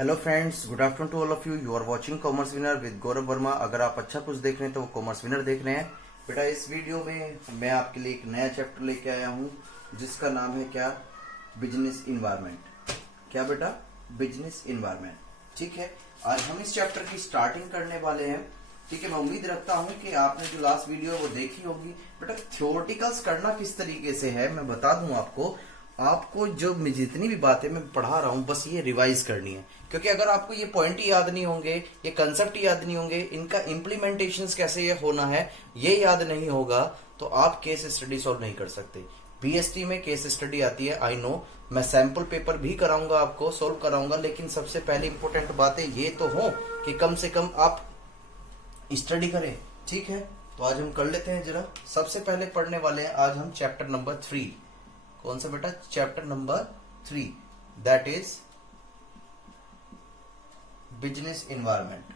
Hello friends, good afternoon to all of you. You are watching commerce winner with Gaurav Verma. अगर आप अच्छा कुछ देख रहे हैं तो वो कॉमर्स विनर देख रहे हैं। बेटा, इस वीडियो में मैं आपके लिए एक नया चैप्टर लेके आया हूँ जिसका नाम है क्या, बिजनेस इन्वायरमेंट। क्या बेटा, बिजनेस इन्वायरमेंट। ठीक है, आज हम इस चैप्टर की स्टार्टिंग करने वाले हैं। ठीक है, मैं उम्मीद रखता हूँ कि आपने जो लास्ट वीडियो है वो देखी होगी। बेटा, थ्योरेटिकल्स करना किस तरीके से है मैं बता दूं आपको जो जितनी भी बातें मैं पढ़ा रहा हूं बस ये रिवाइज करनी है, क्योंकि अगर आपको ये पॉइंट ही याद नहीं होंगे, ये कंसेप्ट याद नहीं होंगे, इनका इम्प्लीमेंटेशन कैसे ये होना है ये याद नहीं होगा तो आप केस स्टडी सॉल्व नहीं कर सकते। बीएसटी में केस स्टडी आती है, आई नो, मैं सैंपल पेपर भी कराऊंगा, आपको सोल्व कराऊंगा, लेकिन सबसे पहले इंपॉर्टेंट बातें ये तो हो कि कम से कम आप स्टडी करें। ठीक है, तो आज हम कर लेते हैं जरा। सबसे पहले पढ़ने वाले हैं आज हम चैप्टर नंबर 3। कौन सा बेटा? Chapter number 3, that is business environment.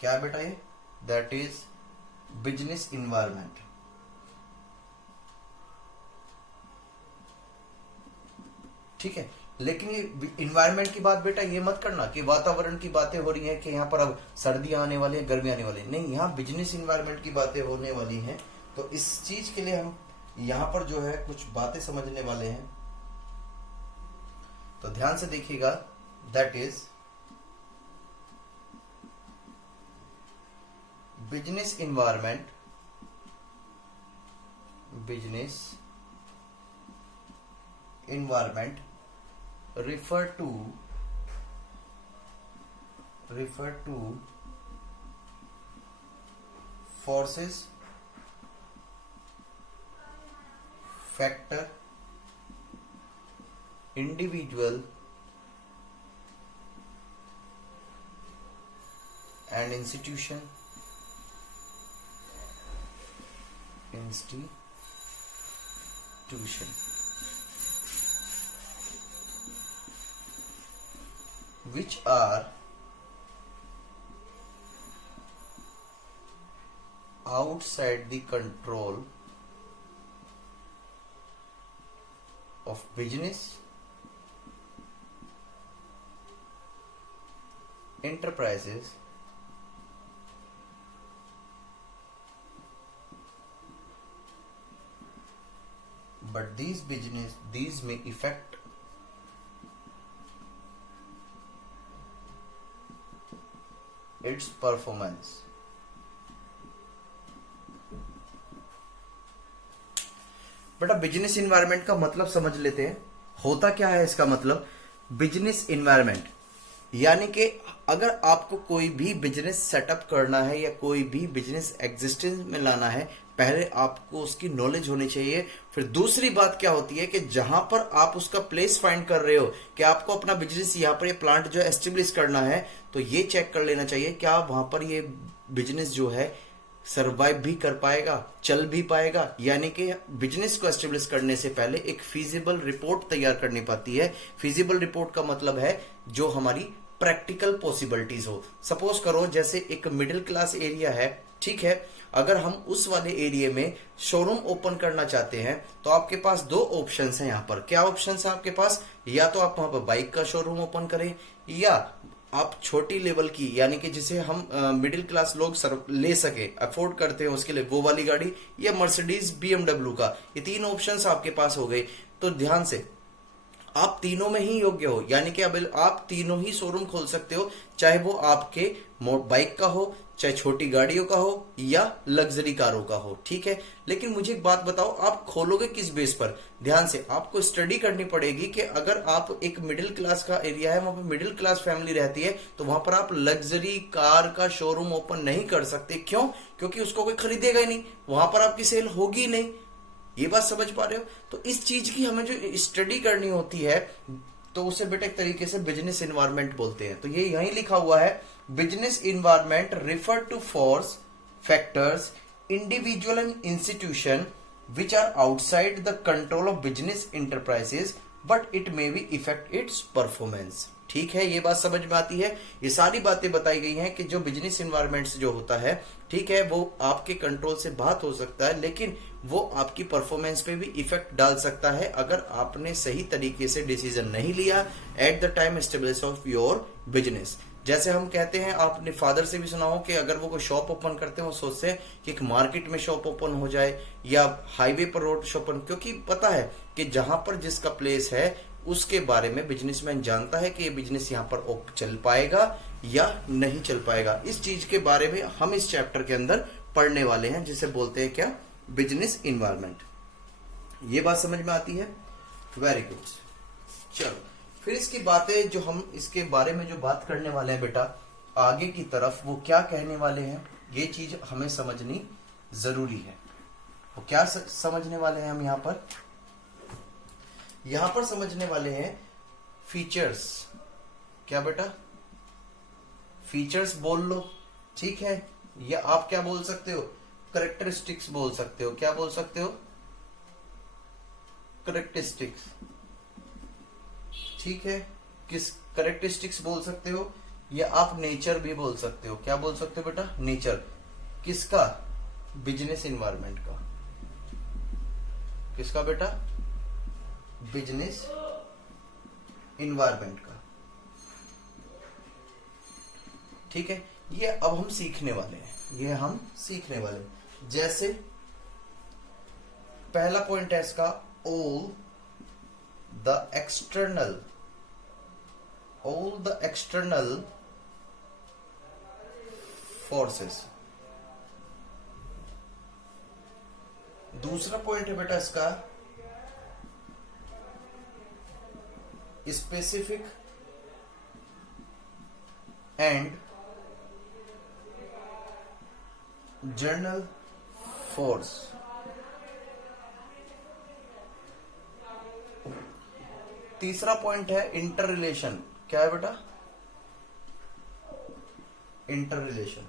क्या बेटा ये? That is business environment. ठीक है, लेकिन ये इन्वायरमेंट की बात बेटा ये मत करना कि वातावरण की बातें हो रही हैं कि यहाँ पर अब सर्दियां आने वाली है, गर्मी आने वाली है। नहीं, यहाँ बिजनेस इन्वायरमेंट की बातें होने वाली हैं। तो इस चीज के लिए हम यहां पर जो है कुछ बातें समझने वाले हैं, तो ध्यान से देखिएगा। That is business environment. Business environment refer to forces, factor, individual and institution which are outside the control of business enterprises but these may affect its performance। बेटा, बिजनेस इन्वायरमेंट का मतलब समझ लेते हैं। होता क्या है इसका मतलब? बिजनेस इन्वायरमेंट यानी कि अगर आपको कोई भी बिजनेस सेटअप करना है या कोई भी बिजनेस एग्जिस्टेंस में लाना है, पहले आपको उसकी नॉलेज होनी चाहिए। फिर दूसरी बात क्या होती है कि जहां पर आप उसका प्लेस फाइंड कर रहे हो कि आपको अपना बिजनेस यहां पर ये प्लांट जो है एस्टेब्लिश करना है, तो ये चेक कर लेना चाहिए क्या वहां पर ये बिजनेस जो है सरवाइव भी कर पाएगा, चल भी पाएगा। यानी कि बिजनेस को एस्टेब्लिश करने से पहले एक फिजिबल रिपोर्ट तैयार करनी पड़ती है। फिजिबल रिपोर्ट का मतलब है जो हमारी प्रैक्टिकल पॉसिबिलिटीज हो। सपोज करो जैसे एक मिडिल क्लास एरिया है, ठीक है, अगर हम उस वाले एरिया में शोरूम ओपन करना चाहते हैं तो आपके पास दो ऑप्शंस हैं। यहाँ पर क्या ऑप्शंस हैं आपके पास? या तो आप वहां पर बाइक का शोरूम ओपन करें, या आप छोटी लेवल की यानी कि जिसे हम मिडिल क्लास लोग ले सके, अफोर्ड करते हैं उसके लिए, वो वाली गाड़ी, या मर्सिडीज बीएमडब्ल्यू का। ये तीन ऑप्शंस आपके पास हो गए। तो ध्यान से, आप तीनों में ही योग्य हो, यानी कि अब आप तीनों ही शोरूम खोल सकते हो, चाहे वो आपके बाइक का हो, चाहे छोटी गाड़ियों का हो, या लग्जरी कारों का हो। ठीक है, लेकिन मुझे एक बात बताओ, आप खोलोगे किस बेस पर? ध्यान से, आपको स्टडी करनी पड़ेगी कि अगर आप एक मिडिल क्लास का एरिया है, वहां पर मिडिल क्लास फैमिली रहती है, तो वहां पर आप लग्जरी कार का शोरूम ओपन नहीं कर सकते। क्यों? क्योंकि उसको कोई खरीदेगा ही नहीं, वहां पर आपकी सेल होगी नहीं। ये बात समझ पा रहे हो? तो इस चीज की हमें जो स्टडी करनी होती है, तो उसे बेटा एक तरीके से बिजनेस इन्वायरमेंट बोलते हैं। तो ये यहीं लिखा हुआ है, business environment refer to force, factors, individual and institution which are outside the control of business enterprises but it may be effect its performance. ठीक है, ये बात समझ में आती है। ये सारी बातें बताई गई हैं कि जो बिजनेस इन्वायरमेंट जो होता है, ठीक है, वो आपके कंट्रोल से बाहर हो सकता है, लेकिन वो आपकी परफॉर्मेंस पे भी इफेक्ट डाल सकता है अगर आपने सही तरीके से डिसीजन नहीं लिया at the time establish of your business. जैसे हम कहते हैं, आपने फादर से भी सुना हो कि अगर वो कोई शॉप ओपन करते हैं वो सोचते हैं कि एक मार्केट में शॉप ओपन हो जाए या हाईवे पर रोड शॉप ओपन, क्योंकि पता है कि जहां पर जिसका प्लेस है उसके बारे में बिजनेसमैन जानता है कि ये बिजनेस यहाँ पर चल पाएगा या नहीं चल पाएगा। इस चीज के बारे में हम इस चैप्टर के अंदर पढ़ने वाले हैं, जिसे बोलते हैं क्या, बिजनेस इन्वायरमेंट। ये बात समझ में आती है? Very good. चलो फिर इसकी बातें जो हम इसके बारे में जो बात करने वाले हैं बेटा आगे की तरफ, वो क्या कहने वाले हैं, ये चीज हमें समझनी जरूरी है। वो क्या समझने वाले हैं हम यहाँ पर समझने वाले हैं फीचर्स। क्या बेटा? फीचर्स बोल लो, ठीक है, या आप क्या बोल सकते हो, करेक्टरिस्टिक्स बोल सकते हो। क्या बोल सकते हो? करेक्टरिस्टिक्स, ठीक है। किस करेक्टरिस्टिक्स बोल सकते हो, या आप नेचर भी बोल सकते हो। क्या बोल सकते हो बेटा? नेचर। किसका? बिजनेस इन्वायरमेंट का। किसका बेटा? बिजनेस इन्वायरमेंट का, ठीक है। ये अब हम सीखने वाले हैं, जैसे पहला पॉइंट है इसका, ऑल द एक्सटर्नल फोर्सेस। दूसरा पॉइंट है बेटा इसका, स्पेसिफिक एंड जनरल फोर्स। तीसरा पॉइंट है इंटर रिलेशन। क्या है बेटा? Inter relation.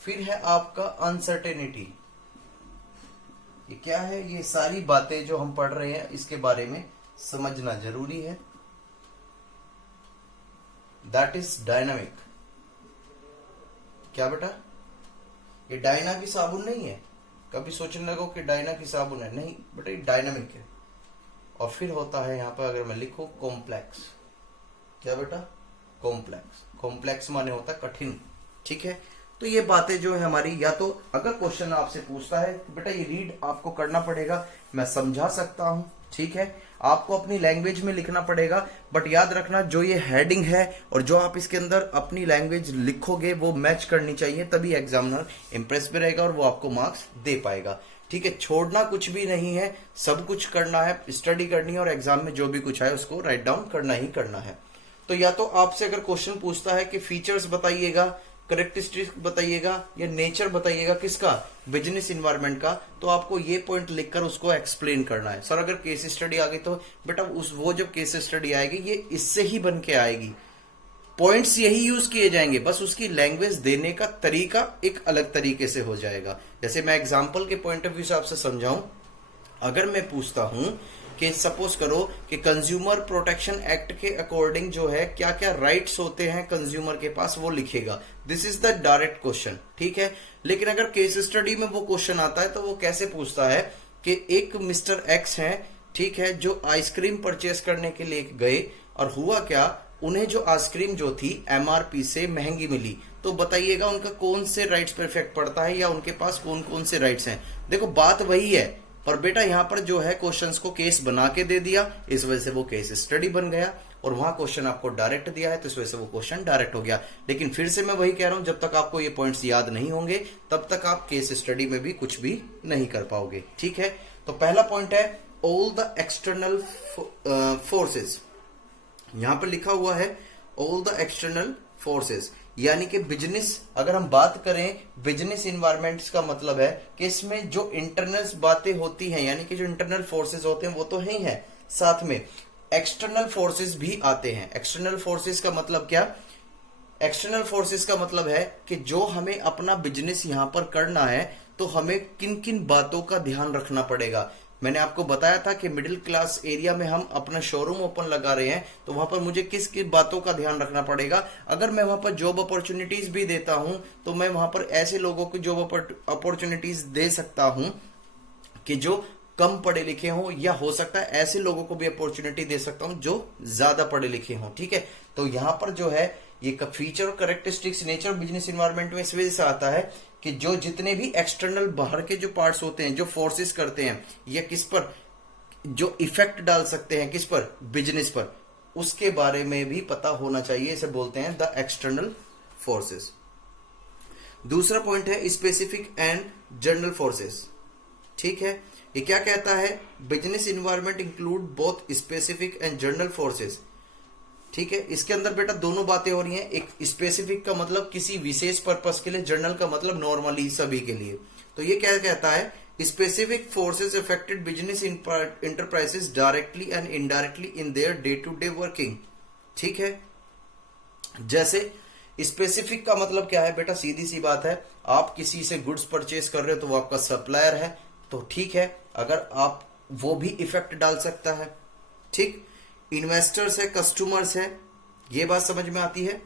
फिर है आपका अनसर्टेनिटी। ये क्या है? ये सारी बातें जो हम पढ़ रहे हैं इसके बारे में समझना जरूरी है। That is dynamic. क्या बेटा? ये डायना की साबुन नहीं है। कभी सोचने लगो कि डायना की साबुन है, नहीं बेटा, ये डायनामिक है। और फिर होता है यहां पर, अगर मैं लिखूं, कॉम्प्लेक्स। क्या बेटा? कॉम्प्लेक्स माने होता है कठिन, ठीक है। तो ये बातें जो है हमारी, या तो अगर क्वेश्चन आपसे पूछता है तो बेटा ये रीड आपको करना पड़ेगा, मैं समझा सकता हूं, ठीक है। आपको अपनी लैंग्वेज में लिखना पड़ेगा, बट याद रखना जो ये हेडिंग है और जो आप इसके अंदर अपनी लैंग्वेज लिखोगे वो मैच करनी चाहिए, तभी एग्जामिनर इंप्रेस भी रहेगा और वो आपको मार्क्स दे पाएगा, ठीक है। छोड़ना कुछ भी नहीं है, सब कुछ करना है, स्टडी करनी है और एग्जाम में जो भी कुछ आए उसको राइट डाउन करना ही करना है। तो या तो आपसे अगर क्वेश्चन पूछता है कि फीचर्स बताइएगा, करेक्टरिस्टिक्स बताइएगा या नेचर बताइएगा, किसका? बिजनेस इन्वायरमेंट का, तो आपको ये पॉइंट लिखकर उसको एक्सप्लेन करना है। सर अगर केस स्टडी आ गई तो बेटा वो जब केस स्टडी आएगी ये इससे ही बन के आएगी, पॉइंट्स यही यूज किए जाएंगे, बस उसकी लैंग्वेज देने का तरीका एक अलग तरीके से हो जाएगा। जैसे मैं एग्जाम्पल के पॉइंट ऑफ व्यू से आपसे समझाऊं, अगर मैं पूछता हूं कि सपोज करो कि कंज्यूमर प्रोटेक्शन एक्ट के अकॉर्डिंग जो है क्या क्या राइट्स होते हैं कंज्यूमर के पास, वो लिखेगा। This is the direct question, ठीक है। लेकिन अगर केस स्टडी में वो क्वेश्चन आता है तो वो कैसे पूछता है कि एक मिस्टर एक्स हैं, ठीक है, जो आइसक्रीम परचेस करने के लिए गए और हुआ क्या, उन्हें जो आइसक्रीम जो थी एमआरपी से महंगी मिली, तो बताइएगा उनका कौन से राइट्स पर इफेक्ट पड़ता है या उनके पास कौन कौन से राइट्स हैं। देखो बात वही है, पर बेटा यहां पर जो है क्वेश्चंस को केस बना के दे दिया, इस वजह से वो केस स्टडी बन गया, और वहां क्वेश्चन आपको डायरेक्ट दिया है तो इस वजह से वो क्वेश्चन डायरेक्ट हो गया। लेकिन फिर से मैं वही कह रहा हूं, जब तक आपको ये पॉइंट्स याद नहीं होंगे तब तक आप केस स्टडी में भी कुछ भी नहीं कर पाओगे, ठीक है। तो पहला पॉइंट है ऑल द एक्सटर्नल फोर्सेस। यहां पर लिखा हुआ है ऑल द एक्सटर्नल फोर्सेस, यानी कि बिजनेस, अगर हम बात करें बिजनेस इन्वायरमेंट्स का मतलब है कि इसमें जो इंटरनल बातें होती हैं, यानी कि जो इंटरनल फोर्सेस होते हैं वो तो है ही है, साथ में एक्सटर्नल फोर्सेस भी आते हैं। एक्सटर्नल फोर्सेस का मतलब क्या? एक्सटर्नल फोर्सेस का मतलब है कि जो हमें अपना बिजनेस यहां पर करना है तो हमें किन किन बातों का ध्यान रखना पड़ेगा। मैंने आपको बताया था कि मिडिल क्लास एरिया में हम अपना शोरूम ओपन लगा रहे हैं, तो वहां पर मुझे किस किस बातों का ध्यान रखना पड़ेगा। अगर मैं वहां पर जॉब अपॉर्चुनिटीज भी देता हूं तो मैं वहां पर ऐसे लोगों को जॉब अपॉर्चुनिटीज दे सकता हूं कि जो कम पढ़े लिखे हो, या हो सकता है ऐसे लोगों को भी अपॉर्चुनिटी दे सकता हूं जो ज्यादा पढ़े लिखे हो। ठीक है, तो यहां पर जो है ये फीचर और characteristics nature of business environment में इस वजह से आता है कि जो जितने भी एक्सटर्नल बाहर के जो पार्ट्स होते हैं, जो फोर्सेस करते हैं, या किस पर जो इफेक्ट डाल सकते हैं, किस पर, बिजनेस पर, उसके बारे में भी पता होना चाहिए। इसे बोलते हैं द एक्सटर्नल फोर्सेस। दूसरा पॉइंट है स्पेसिफिक एंड जनरल फोर्सेस। ठीक है, ये क्या कहता है, business environment include both specific and general forces. ठीक है, इसके अंदर बेटा दोनों बातें हो रही हैं। एक स्पेसिफिक का मतलब किसी विशेष पर्पस के लिए, जनरल का मतलब नॉर्मली सभी के लिए। तो ये क्या कहता है, specific forces affected business enterprises directly and indirectly in their day to day working. ठीक है, जैसे स्पेसिफिक का मतलब क्या है बेटा, सीधी सी बात है, आप किसी से गुड्स परचेज कर रहे हो तो वो आपका सप्लायर है, तो ठीक है, अगर आप वो भी इफेक्ट डाल सकता है। ठीक, इन्वेस्टर्स है, कस्टमर्स है, ये बात समझ में आती है।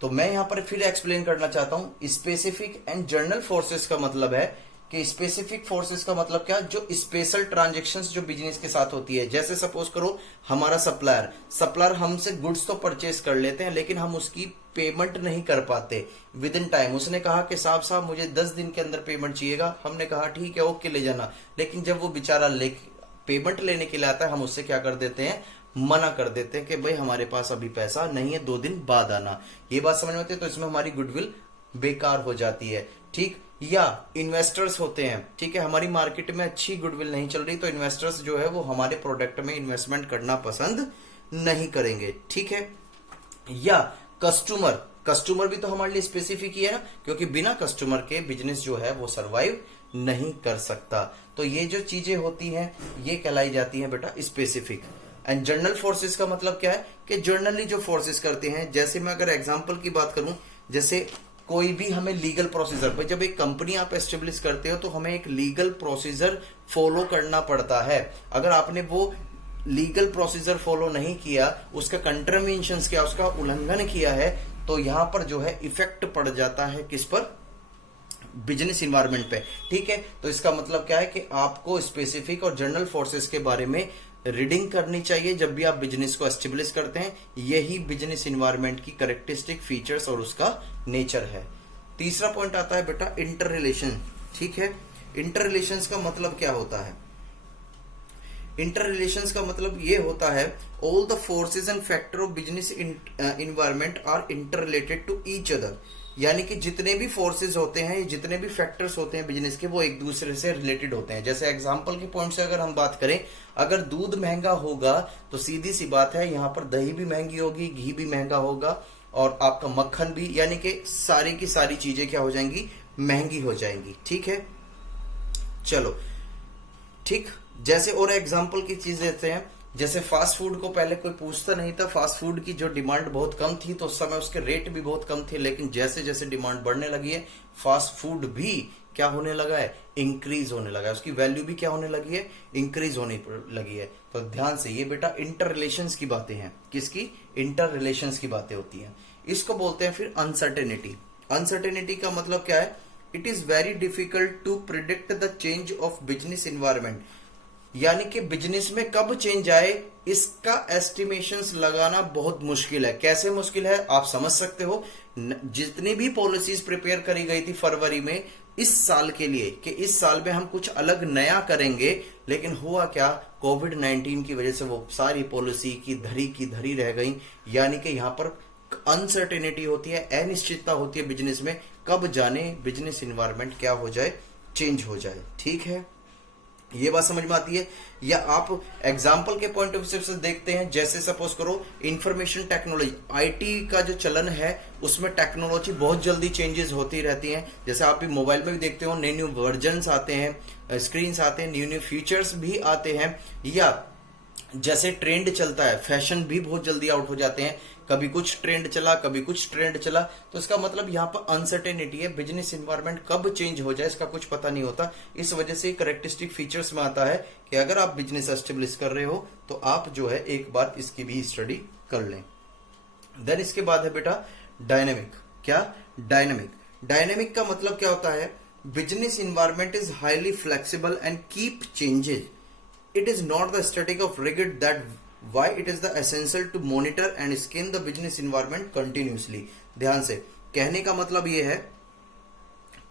तो मैं यहां पर फिर एक्सप्लेन करना चाहता हूं, स्पेसिफिक एंड जनरल फोर्सेस का मतलब है कि स्पेसिफिक फोर्सेस का मतलब क्या, जो स्पेशल ट्रांजैक्शंस जो बिजनेस के साथ होती है। जैसे सपोज करो हमारा सप्लायर हमसे गुड्स तो परचेज कर लेते हैं, लेकिन हम उसकी पेमेंट नहीं कर पाते विद इन टाइम। उसने कहा कि साहब मुझे 10 दिन के अंदर पेमेंट चाहिएगा, हमने कहा ठीक है ओके ले जाना, लेकिन जब वो बेचारा पेमेंट लेने के लिए आता है, हम उससे क्या कर देते हैं, मना कर देते हैं कि भाई हमारे पास अभी पैसा नहीं है, 2 दिन बाद आना। ये बात समझ में आती है, तो इसमें हमारी गुडविल बेकार हो जाती है। ठीक, या इन्वेस्टर्स होते हैं, ठीक है, हमारी मार्केट में अच्छी गुडविल नहीं चल रही, तो इन्वेस्टर्स जो है वो हमारे प्रोडक्ट में इन्वेस्टमेंट करना पसंद नहीं करेंगे। ठीक है, या कस्टमर भी तो हमारे लिए स्पेसिफिक ही है ना, क्योंकि बिना कस्टमर के बिजनेस जो है वो सरवाइव नहीं कर सकता। तो ये जो चीजें होती हैं ये कहलाई जाती हैं बेटा स्पेसिफिक। एंड जनरल फोर्सेस का मतलब क्या है कि जनरली जो फोर्सेस करते हैं, जैसे मैं अगर एग्जांपल की बात करूं, जैसे कोई भी हमें लीगल प्रोसीजर, भाई जब एक कंपनी आप एस्टेब्लिश करते हो तो हमें एक लीगल प्रोसीजर फॉलो करना पड़ता है। अगर आपने वो लीगल प्रोसीजर फॉलो नहीं किया, उसका कंट्रावेंशंस किया, उसका उल्लंघन किया है, तो यहां पर जो है इफेक्ट पड़ जाता है किस पर, बिजनेस इन्वायरमेंट पे। ठीक है, तो इसका मतलब क्या है कि आपको स्पेसिफिक और जनरल फोर्सेस के बारे में रीडिंग करनी चाहिए जब भी आप बिजनेस को एस्टेब्लिश करते हैं। यही बिजनेस इन्वायरमेंट की कैरेक्टरिस्टिक फीचर्स और उसका नेचर है। तीसरा पॉइंट आता है बेटा इंटर रिलेशन। ठीक है, इंटर रिलेशंस का मतलब क्या होता है, इंटर रिलेशंस का मतलब ये होता है all the forces and factor of business environment are interrelated to each other. यानी कि जितने भी फोर्सेस होते हैं, जितने भी फैक्टर्स होते हैं बिजनेस के, वो एक दूसरे से रिलेटेड होते हैं। जैसे एग्जांपल के पॉइंट से अगर हम बात करें, अगर दूध महंगा होगा तो सीधी सी बात है यहां पर दही भी महंगी होगी, घी भी महंगा होगा, और आपका मक्खन भी, यानी कि सारी की सारी चीजें क्या हो जाएंगी, महंगी हो जाएंगी। ठीक है, चलो ठीक, जैसे और एग्जांपल की चीज देते हैं, जैसे फास्ट फूड को पहले कोई पूछता नहीं था, फास्ट फूड की जो डिमांड बहुत कम थी तो उस समय उसके रेट भी बहुत कम थे, लेकिन जैसे जैसे डिमांड बढ़ने लगी है, फास्ट फूड भी क्या होने लगा है, इंक्रीज होने लगा है, उसकी वैल्यू भी क्या होने लगी है, इंक्रीज होने लगी है। तो ध्यान से, ये बेटा इंटर रिलेशंस की बातें हैं, किसकी, इंटर रिलेशंस की बातें होती हैं। इसको बोलते हैं फिर अनसर्टेनिटी। अनसर्टेनिटी का मतलब क्या है, it is very difficult to predict the change of business environment. यानी कि बिजनेस में कब चेंज आए, इसका एस्टिमेशंस लगाना बहुत मुश्किल है। कैसे मुश्किल है आप समझ सकते हो, जितनी भी पॉलिसीज प्रिपेयर करी गई थी फरवरी में इस साल के लिए कि इस साल में हम कुछ अलग नया करेंगे, लेकिन हुआ क्या, कोविड-19 की वजह से वो सारी पॉलिसी की धरी रह गई। यानी कि यहां पर अनसर्टेनिटी होती है, अनिश्चितता होती है बिजनेस में, कब जाने बिजनेस इन्वायरमेंट क्या हो जाए, चेंज हो जाए। ठीक है, ये बात समझ में आती है। या आप एग्जाम्पल के पॉइंट ऑफ व्यू से देखते हैं, जैसे सपोज करो इंफॉर्मेशन टेक्नोलॉजी, आईटी का जो चलन है उसमें टेक्नोलॉजी बहुत जल्दी चेंजेस होती रहती हैं। जैसे आप भी मोबाइल में भी देखते हो, नए न्यू वर्जन आते हैं, स्क्रीन आते हैं, न्यू फीचर्स भी आते हैं। या जैसे ट्रेंड चलता है, फैशन भी बहुत जल्दी आउट हो जाते हैं, कभी कुछ ट्रेंड चला कभी कुछ ट्रेंड चला। तो इसका मतलब यहाँ पर अनसर्टेनिटी है, बिजनेस इन्वायरमेंट कब चेंज हो जाए इसका कुछ पता नहीं होता। इस वजह से करेक्टरिस्टिक फीचर्स में आता है कि अगर आप बिजनेस एस्टेब्लिश कर रहे हो तो आप जो है एक बार इसकी भी स्टडी कर लें। देन इसके बाद है बेटा डायनेमिक। क्या, डायनेमिक का मतलब क्या होता है, business environment is highly flexible and keep changes. It is not the static of rigid, that why it is the essential to monitor and scan the business environment continuously. ध्यान से, कहने का मतलब ये है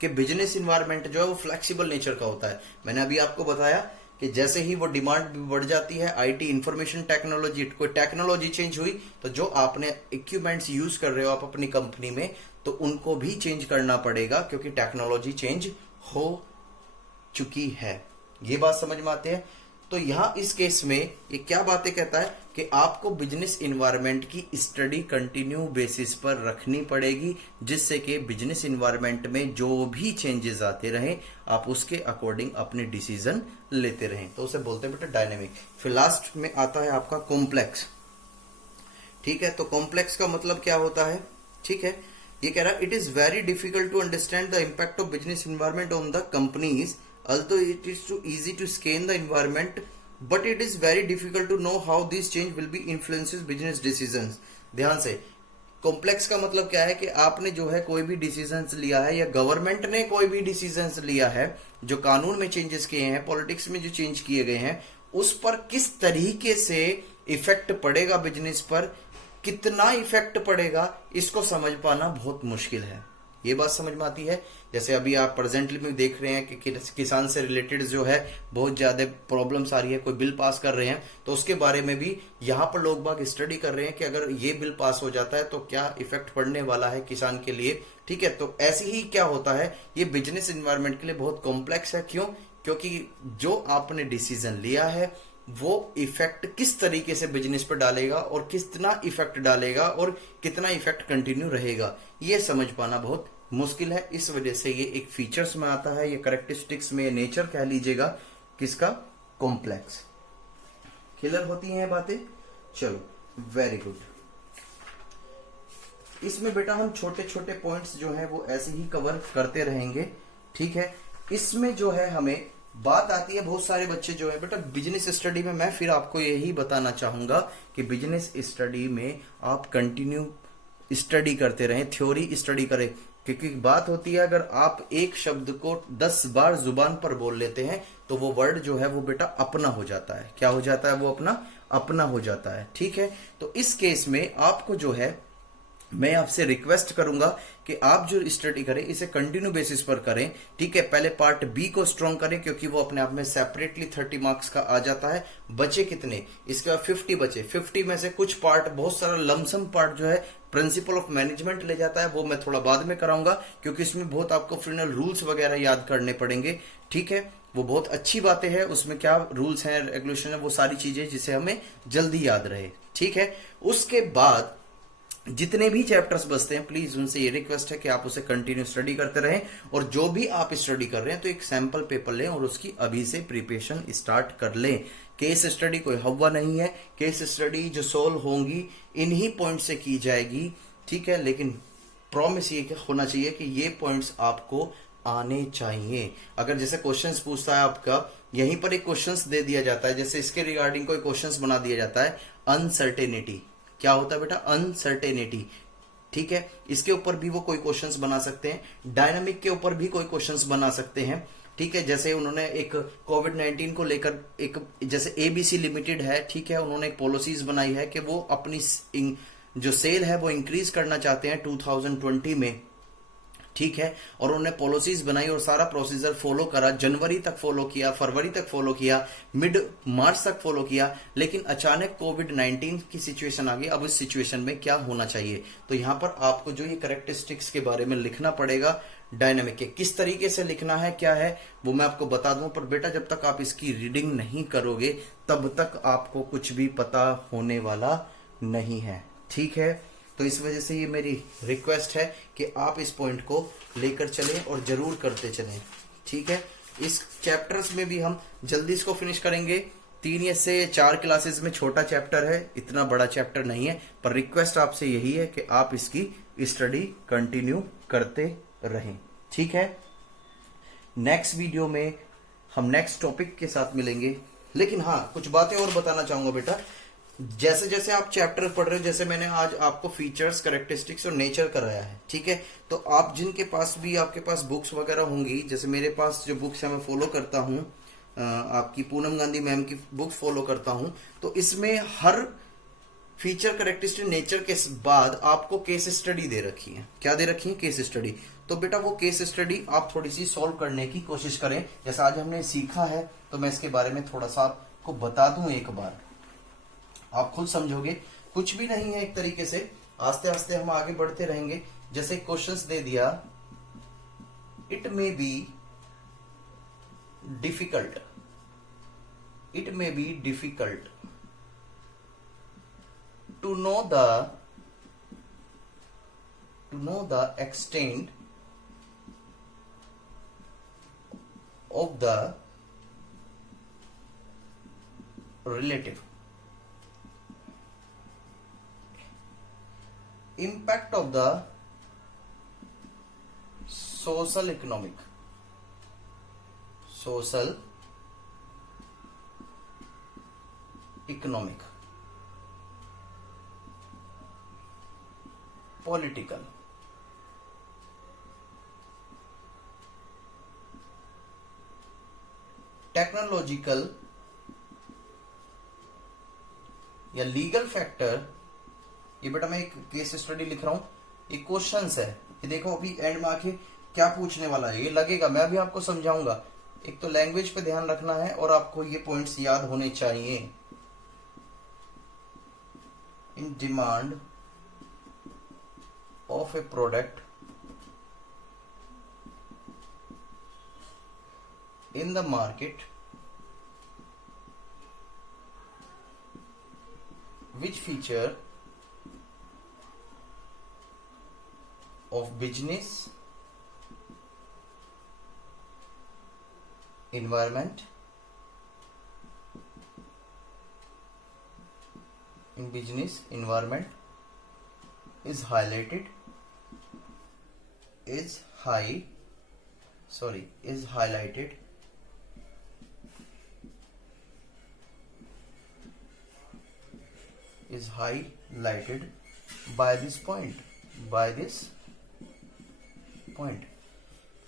कि बिजनेस इन्वायरमेंट जो है वो फ्लेक्सिबल नेचर का होता है। मैंने अभी आपको बताया कि जैसे ही वो डिमांड बढ़ जाती है, आईटी, इंफॉर्मेशन टेक्नोलॉजी, कोई टेक्नोलॉजी चेंज हुई तो जो आपने इक्विपमेंट्स यूज कर रहे हो आप अपनी कंपनी में, तो उनको भी चेंज करना पड़ेगा क्योंकि टेक्नोलॉजी चेंज हो चुकी है। ये बात समझ में आती है। तो यहां इस केस में ये क्या बातें कहता है कि आपको बिजनेस इन्वायरमेंट की स्टडी कंटिन्यू बेसिस पर रखनी पड़ेगी, जिससे कि बिजनेस इन्वायरमेंट में जो भी चेंजेस आते रहें आप उसके अकॉर्डिंग अपने डिसीजन लेते रहें। तो उसे बोलते हैं बेटा डायनेमिक। फिर लास्ट में आता है आपका कॉम्प्लेक्स। ठीक है, तो कॉम्प्लेक्स का मतलब क्या होता है? ठीक है, ये कह रहा है it is very difficult to understand the impact of business environment on the companies, although it is too easy to scan the environment, but it is very difficult to know how this change will be influences business decisions. ध्यान से, complex का मतलब क्या है कि आपने जो है कोई भी डिसीजंस लिया है या गवर्नमेंट ने कोई भी डिसीजंस लिया है, जो कानून में चेंजेस किए हैं, पॉलिटिक्स में जो चेंज किए गए हैं, उस पर किस तरीके से इफेक्ट पड़ेगा बिजनेस पर, कितना इफेक्ट पड़ेगा, इसको समझ पाना बहुत मुश्किल है। ये बात समझ में आती है। जैसे अभी आप प्रेजेंटली में देख रहे हैं कि किसान से रिलेटेड जो है बहुत ज्यादा प्रॉब्लम्स आ रही है, कोई बिल पास कर रहे हैं तो उसके बारे में भी यहाँ पर लोग बाग स्टडी कर रहे हैं कि अगर ये बिल पास हो जाता है तो क्या इफेक्ट पड़ने वाला है किसान के लिए। ठीक है, तो ऐसे ही क्या होता है, ये बिजनेस इन्वायरमेंट के लिए बहुत कॉम्प्लेक्स है। क्यों? क्योंकि जो आपने डिसीजन लिया है वो इफेक्ट किस तरीके से बिजनेस पर डालेगा और कितना इफेक्ट डालेगा और कितना इफेक्ट कंटिन्यू रहेगा, ये समझ पाना बहुत मुश्किल है। इस वजह से ये एक फीचर्स में आता है, ये करेक्टरिस्टिक्स में, नेचर कह लीजिएगा किसका, कॉम्प्लेक्स। क्लियर होती हैं बातें? चलो, वेरी गुड। इसमें बेटा हम छोटे छोटे पॉइंट्स जो है वो ऐसे ही कवर करते रहेंगे। ठीक है, इसमें जो है हमें बात आती है, बहुत सारे बच्चे जो है बेटा बिजनेस स्टडी में, मैं फिर आपको यही बताना चाहूंगा कि बिजनेस स्टडी में आप कंटिन्यू स्टडी करते रहें, थ्योरी स्टडी करें। क्योंकि बात होती है अगर आप एक शब्द को 10 बार जुबान पर बोल लेते हैं तो वो वर्ड जो है वो बेटा अपना हो जाता है। क्या हो जाता है? वो अपना हो जाता है। ठीक है, तो इस केस में आपको जो है मैं आपसे रिक्वेस्ट करूंगा कि आप जो स्टडी करें इसे कंटिन्यू बेसिस पर करें। ठीक है, पहले पार्ट बी को स्ट्रॉन्ग करें क्योंकि वो अपने आप में सेपरेटली 30 मार्क्स का आ जाता है। बचे कितने? इसके बाद 50 बचे। 50 में से कुछ पार्ट, बहुत सारा लमसम पार्ट जो है प्रिंसिपल ऑफ मैनेजमेंट ले जाता है, वो मैं थोड़ा बाद में कराऊंगा क्योंकि इसमें बहुत आपको फाइनल रूल्स वगैरह याद करने पड़ेंगे। ठीक है, वो बहुत अच्छी बातें हैं, उसमें क्या रूल्स हैं, रेगुलेशन है, वो सारी चीजें जिसे हमें जल्दी याद रहे। ठीक है, उसके बाद जितने भी चैप्टर्स बचते हैं प्लीज उनसे ये रिक्वेस्ट है कि आप उसे कंटिन्यू स्टडी करते रहें, और जो भी आप स्टडी कर रहे हैं तो एक सैंपल पेपर लें और उसकी अभी से प्रिपरेशन स्टार्ट कर लें। केस स्टडी कोई हवा नहीं है, केस स्टडी जो सोल्व होंगी इन्हीं पॉइंट से की जाएगी। ठीक है, लेकिन प्रॉमिस ये होना चाहिए कि ये पॉइंट्स आपको आने चाहिए। अगर जैसे क्वेश्चंस पूछता है आपका, यहीं पर एक क्वेश्चंस दे दिया जाता है, जैसे इसके रिगार्डिंग कोई क्वेश्चंस बना दिया जाता है, अनसर्टेनिटी। क्या होता है बेटा? अनसर्टेनिटी। ठीक है, इसके ऊपर भी वो कोई क्वेश्चंस बना सकते हैं, डायनामिक के ऊपर भी कोई क्वेश्चंस बना सकते हैं। ठीक है, जैसे उन्होंने एक कोविड-19 को लेकर एक, जैसे एबीसी लिमिटेड है, ठीक है, उन्होंने एक पॉलिसीज बनाई है कि वो अपनी जो सेल है वो इंक्रीज करना चाहते हैं 2020 में। ठीक है, और उन्होंने पॉलिसीज बनाई और सारा प्रोसीजर फॉलो करा, जनवरी तक फॉलो किया, फरवरी तक फॉलो किया, मिड मार्च तक फॉलो किया, लेकिन अचानक कोविड-19 की सिचुएशन आ गई। अब इस सिचुएशन में क्या होना चाहिए? तो यहां पर आपको जो ये करेक्टरिस्टिक्स के बारे में लिखना पड़ेगा, डायनामिक के किस तरीके से लिखना है, क्या है वो मैं आपको बता दूं, पर बेटा जब तक आप इसकी रीडिंग नहीं करोगे तब तक आपको कुछ भी पता होने वाला नहीं है। ठीक है, तो इस वजह से ये मेरी रिक्वेस्ट है कि आप इस पॉइंट को लेकर चलें और जरूर करते चलें। ठीक है, इस चैप्टर्स में भी हम जल्दी इसको फिनिश करेंगे। 3 से 4 क्लासेस में छोटा चैप्टर है, इतना बड़ा चैप्टर नहीं है, पर रिक्वेस्ट आपसे यही है कि आप इसकी स्टडी कंटिन्यू करते रहें। ठीक है, नेक्स्ट वीडियो में हम नेक्स्ट टॉपिक के साथ मिलेंगे, लेकिन हाँ कुछ बातें और बताना चाहूंगा बेटा। जैसे जैसे आप चैप्टर पढ़ रहे हो, जैसे मैंने आज आपको फीचर्स, कैरेक्टरिस्टिक्स और नेचर कराया है, ठीक है, तो आप जिनके पास भी आपके पास बुक्स वगैरह होंगी, जैसे मेरे पास जो बुक्स है मैं फॉलो करता हूँ, आपकी पूनम गांधी मैम की बुक्स फॉलो करता हूँ, तो इसमें हर फीचर, कैरेक्टरिस्टिक, नेचर के बाद आपको केस स्टडी दे रखी है। क्या दे रखी है? Case study. तो बेटा वो केस स्टडी आप थोड़ी सी सॉल्व करने की कोशिश करें। जैसा आज हमने सीखा है तो मैं इसके बारे में थोड़ा सा आपको बता दूं एक बार, आप खुद समझोगे। कुछ भी नहीं है, एक तरीके से आस्ते आस्ते हम आगे बढ़ते रहेंगे। जैसे क्वेश्चंस दे दिया, it may be difficult, it may be difficult to know the extent of the relative impact of the social economic political, technological या लीगल फैक्टर। ये बेटा मैं एक केस स्टडी लिख रहा हूं, ये क्वेश्चंस है, ये देखो अभी एंड में आके क्या पूछने वाला है, ये लगेगा, मैं अभी आपको समझाऊंगा। एक तो लैंग्वेज पे ध्यान रखना है और आपको ये पॉइंट्स याद होने चाहिए। In demand of a product in the market, which feature of business environment in business environment is highlighted, is highlighted by this point,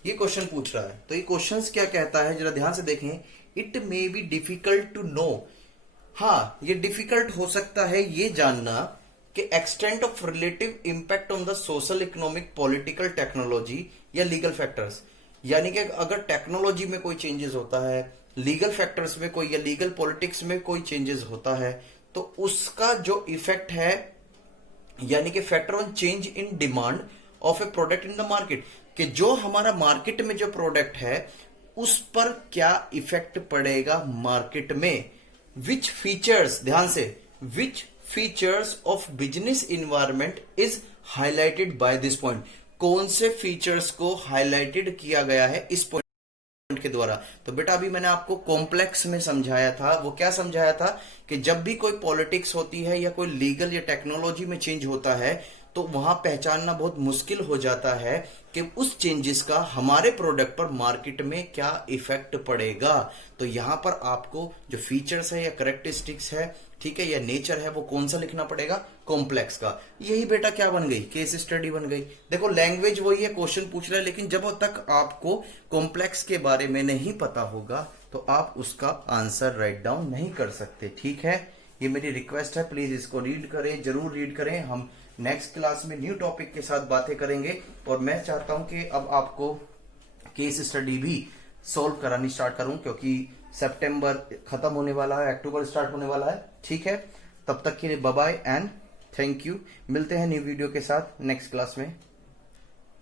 ये क्वेश्चन पूछ रहा है। तो ये क्वेश्चंस क्या कहता है जरा ध्यान से देखें। It may be difficult to know, हाँ ये डिफिकल्ट हो सकता है ये जानना कि extent of relative impact on the social, economic, political, technology या लीगल फैक्टर्स। यानी कि अगर टेक्नोलॉजी में कोई चेंजेस होता है, लीगल फैक्टर्स में कोई, या लीगल पॉलिटिक्स में कोई चेंजेस होता है, तो उसका जो इफेक्ट है, यानी कि factor on change in demand of A product in the market, कि जो हमारा मार्केट में जो प्रोडक्ट है उस पर क्या इफेक्ट पड़ेगा मार्केट में। विच फीचर्स, ध्यान से, which features of business environment is highlighted by this point, कौन से फीचर्स को हाईलाइटेड किया गया है इस पॉइंट के द्वारा। तो बेटा अभी मैंने आपको कॉम्प्लेक्स में समझाया था, वो क्या समझाया था कि जब भी कोई पॉलिटिक्स होती है या कोई लीगल या टेक्नोलॉजी में चेंज होता है तो वहां पहचानना बहुत मुश्किल हो जाता है कि उस चेंजेस का हमारे प्रोडक्ट पर, मार्केट में क्या इफेक्ट पड़ेगा। तो यहां पर आपको जो फीचर्स है या कैरेक्टरिस्टिक्स है, ठीक है, या नेचर है, वो कौन सा लिखना पड़ेगा? कॉम्प्लेक्स का। यही बेटा क्या बन गई? केस स्टडी बन गई। देखो लैंग्वेज वही है, क्वेश्चन पूछ रहा है, लेकिन जब तक आपको कॉम्प्लेक्स के बारे में नहीं पता होगा तो आप उसका आंसर राइट डाउन नहीं कर सकते, ठीक है। ये मेरी रिक्वेस्ट है, प्लीज इसको रीड करें, जरूर रीड करें। हम नेक्स्ट क्लास में न्यू टॉपिक के साथ बातें करेंगे और मैं चाहता हूं कि अब आपको केस स्टडी भी सॉल्व करानी स्टार्ट करूं, क्योंकि सितंबर खत्म होने वाला है, अक्टूबर स्टार्ट होने वाला है, ठीक है। तब तक के लिए bye bye and thank you. मिलते हैं न्यू वीडियो के साथ नेक्स्ट क्लास में।